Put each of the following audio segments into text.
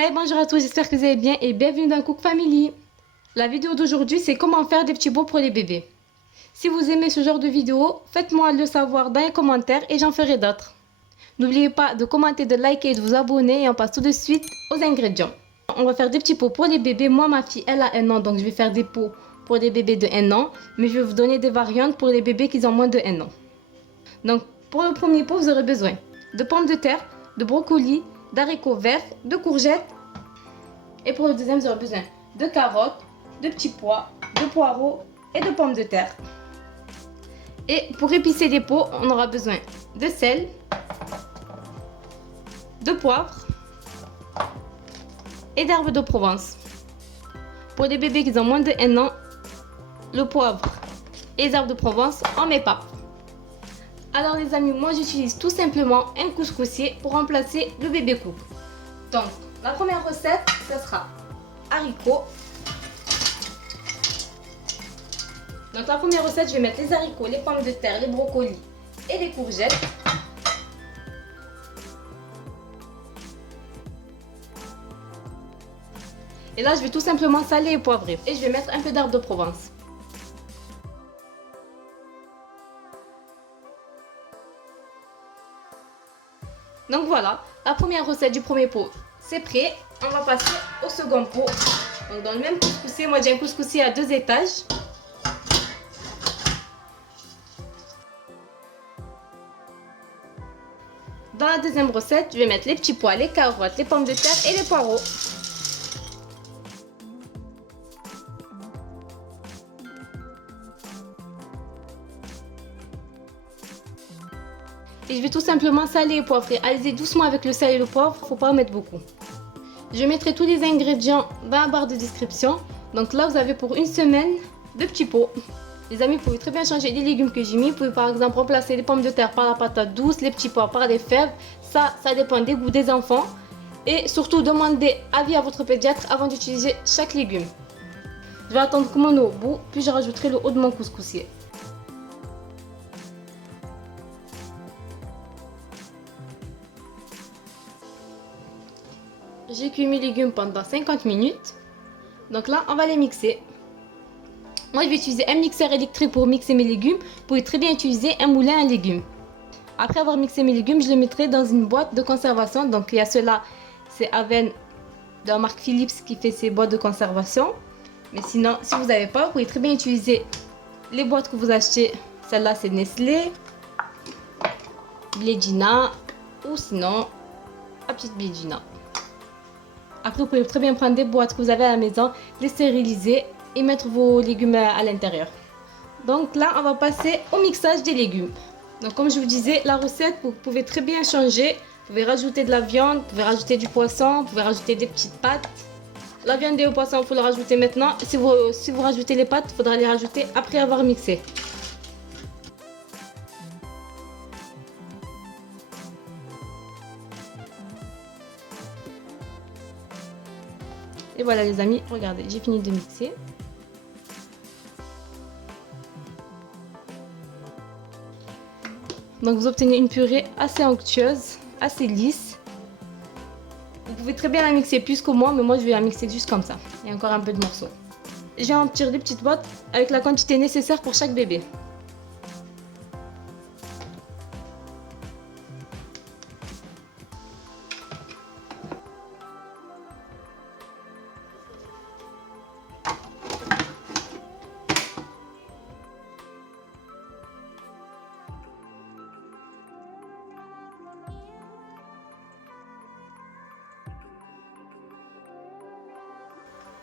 Hey, bonjour à tous, j'espère que vous allez bien et bienvenue dans Cook Family. La vidéo d'aujourd'hui, c'est comment faire des petits pots pour les bébés. Si vous aimez ce genre de vidéo, faites-moi le savoir dans les commentaires et j'en ferai d'autres. N'oubliez pas de commenter, de liker et de vous abonner et on passe tout de suite aux ingrédients. On va faire des petits pots pour les bébés. Moi, ma fille, elle a 1 an, donc je vais faire des pots pour les bébés de 1 an. Mais je vais vous donner des variantes pour les bébés qui ont moins de 1 an. Donc, pour le premier pot, vous aurez besoin de pommes de terre, de brocolis, d'haricots verts, de courgettes. Et pour le deuxième, vous aurez besoin de carottes, de petits pois, de poireaux et de pommes de terre. Et pour épicer les pots, on aura besoin de sel, de poivre et d'herbes de Provence. Pour les bébés qui ont moins de 1 an, le poivre et les herbes de Provence, on ne met pas. Alors les amis, moi j'utilise tout simplement un couscoussier pour remplacer le bébé cook. Donc la première recette, ce sera haricots. Donc la première recette, je vais mettre les haricots, les pommes de terre, les brocolis et les courgettes. Et là, je vais tout simplement saler et poivrer. Et je vais mettre un peu d'herbe de Provence. Donc voilà, la première recette du premier pot, c'est prêt. On va passer au second pot. Donc dans le même couscoussier, moi j'ai un couscoussier à 2 étages. Dans la deuxième recette, je vais mettre les petits pois, les carottes, les pommes de terre et les poireaux. Et je vais tout simplement saler et poivrer. Allez-y doucement avec le sel et le poivre, il ne faut pas en mettre beaucoup. Je mettrai tous les ingrédients dans la barre de description. Donc là, vous avez pour 1 semaine de petits pots. Les amis, vous pouvez très bien changer les légumes que j'ai mis. Vous pouvez par exemple remplacer les pommes de terre par la patate douce, les petits pois par les fèves. Ça dépend des goûts des enfants. Et surtout, demandez avis à votre pédiatre avant d'utiliser chaque légume. Je vais attendre que mon eau bout, puis je rajouterai le haut de mon couscoussier. J'ai cuit mes légumes pendant 50 minutes. Donc là, on va les mixer. Moi, je vais utiliser un mixeur électrique pour mixer mes légumes. Vous pouvez très bien utiliser un moulin à légumes. Après avoir mixé mes légumes, je les mettrai dans une boîte de conservation. Donc, il y a ceux-là, c'est Aven de la marque Philips qui fait ces boîtes de conservation. Mais sinon, si vous n'avez pas, vous pouvez très bien utiliser les boîtes que vous achetez. Celle-là, c'est Nestlé, Blédina ou sinon, la petite Blédina. Après, vous pouvez très bien prendre des boîtes que vous avez à la maison, les stériliser et mettre vos légumes à l'intérieur. Donc là, on va passer au mixage des légumes. Donc comme je vous disais, la recette, vous pouvez très bien changer. Vous pouvez rajouter de la viande, vous pouvez rajouter du poisson, vous pouvez rajouter des petites pâtes. La viande et le poisson, il faut le rajouter maintenant. Si vous rajoutez les pâtes, il faudra les rajouter après avoir mixé. Et voilà les amis, regardez, j'ai fini de mixer. Donc vous obtenez une purée assez onctueuse, assez lisse. Vous pouvez très bien la mixer plus que moi, mais moi je vais la mixer juste comme ça. Il y a encore un peu de morceaux. Je vais en tirer des petites boîtes avec la quantité nécessaire pour chaque bébé.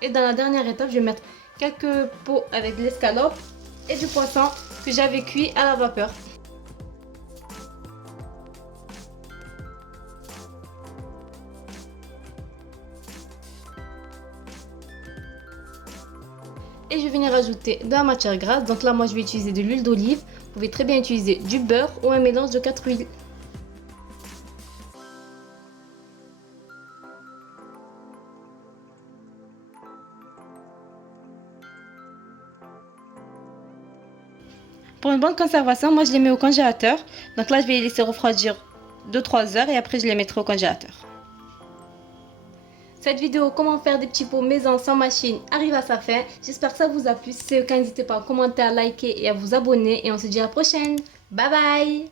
Et dans la dernière étape, je vais mettre quelques pots avec de l'escalope et du poisson que j'avais cuit à la vapeur. Et je vais venir ajouter de la matière grasse. Donc là, moi, je vais utiliser de l'huile d'olive. Vous pouvez très bien utiliser du beurre ou un mélange de 4 huiles. Pour une bonne conservation, moi je les mets au congélateur. Donc là, je vais les laisser refroidir 2-3 heures et après je les mettrai au congélateur. Cette vidéo comment faire des petits pots maison sans machine arrive à sa fin. J'espère que ça vous a plu. Si c'est le cas, n'hésitez pas à commenter, à liker et à vous abonner. Et on se dit à la prochaine. Bye bye.